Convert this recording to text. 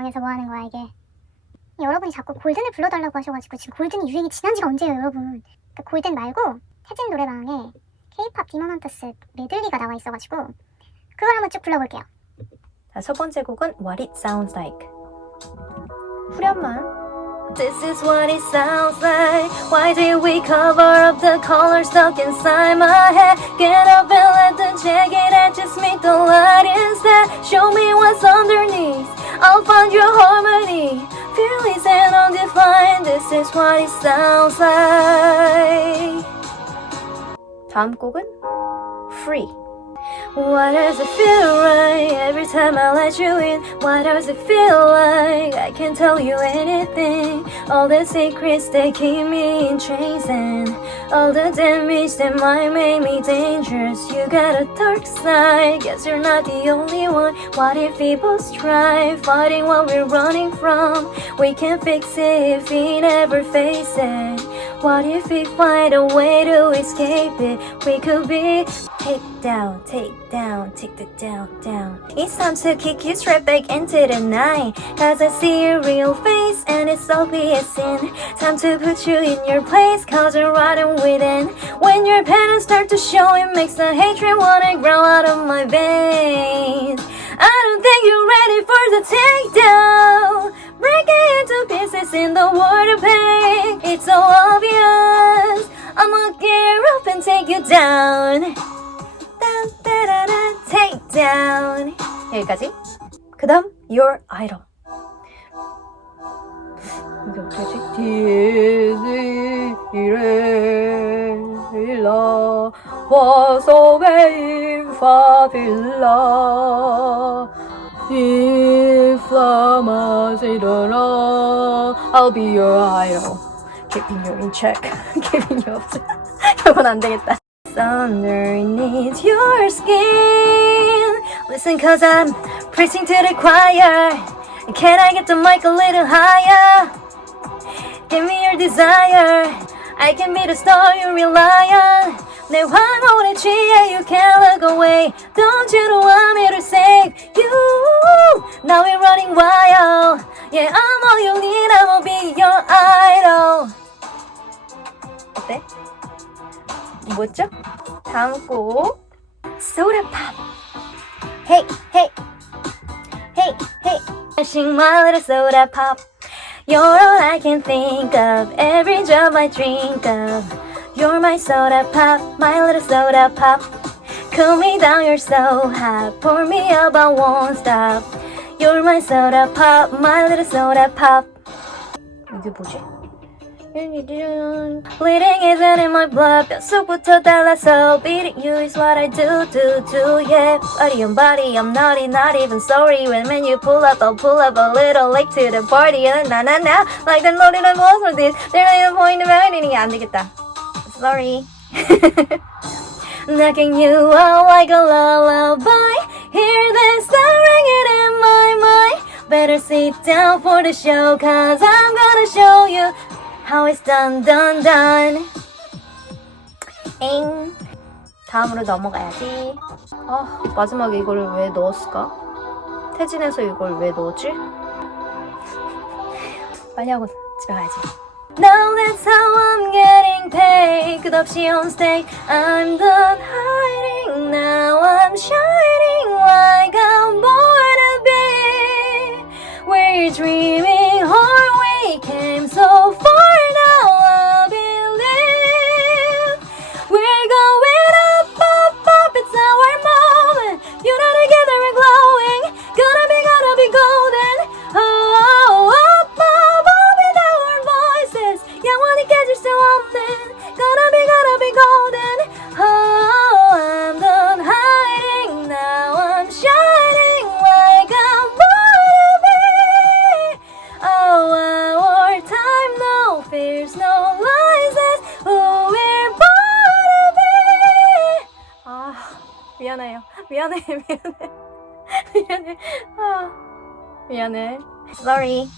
노래방에서 뭐 하는 거야 이게 여러분이 자꾸 골든을 불러달라고 하셔가지고 지금 골든이 유행이 지난 지가 언제예요 여러분 그 골든 말고 태진 노래방에 케이팝 디머넌트스 메들리가 나와 있어가지고 그걸 한번 쭉 불러볼게요 자, 첫 번째 곡은 What It Sounds Like. 후렴만. This is what it sounds like. Why did we cover up the color stuck inside my head? Get up and let the jacket and just make the light instead. Show me what's underneath. I'll find your harmony. Feelings and undefined. This is what it sounds like. 다음 곡은 Free. Why does it feel right every time I let you in? Why does it feel like I can't tell you anything? All the secrets that keep me in chains and all the damage that might make me dangerous. You got a dark side, guess you're not the only one. What if we both try fighting what we're running from? We can fix it if we never face it. What if we find a way to escape it? We could be take down, take down, take the down, down. It's time to kick you straight back into the night. Cause I see your real face and it's obvious sin. Time to put you in your place, cause you're rotting within. When your patterns start to show, it makes the hatred wanna grow out of my veins. I don't think you're ready for the takedown. Breaking into pieces in the water pain. It's so obvious. I'ma gear up and take you. Down, down 여기까지 그 다음 your item 이게 어떻게 하지? 디즈니라 와소베인 파빌라 이플라마지로라 I'll be your idol keeping you in check keeping you up 이건 안 되겠다 It's underneath your skin. Listen, cause I'm preaching to the choir. Can I get the mic a little higher? Give me your desire. I can be the star you rely on. 내 황혼에 취해 you can't look away. Don't you know I'm here to save you? Now we're running wild. Yeah, I'm all you need. I will be your idol. 뭐죠? 다음 곡 소다 팝. Hey, hey, hey, hey. Sing my little soda pop. You're all I can think of. Every drop I drink of. You're my soda pop, my little soda pop. Cool me down, you're so hot. Pour me up, I won't stop. You're my soda pop, my little soda pop. 이게 뭐지? Bleeding isn't in my blood 뼛속부터 달라서 Beating you is what I do, do, do, yeah Body on body, I'm naughty, not even sorry When, when you pull up, I'll pull up a little late to the party And na na na, like the loaded on walls for this There's no point about it, 안 되겠다 Sorry Knocking you out like a lullaby Hear the sound ringing in my mind Better sit down for the show Cause I'm gonna show you How it's done, done, done. 엥. 다음으로 넘어가야지. 아, 마지막에 이걸 왜 넣었을까? 태진에서 이걸 왜 넣었지? 빨리 하고 집에 가야지. Now that's how I'm getting paid. 끝없이 on stage. I'm done hiding. Now I'm shining 미안해, 미안해. 미안해. 아, 미안해. Sorry.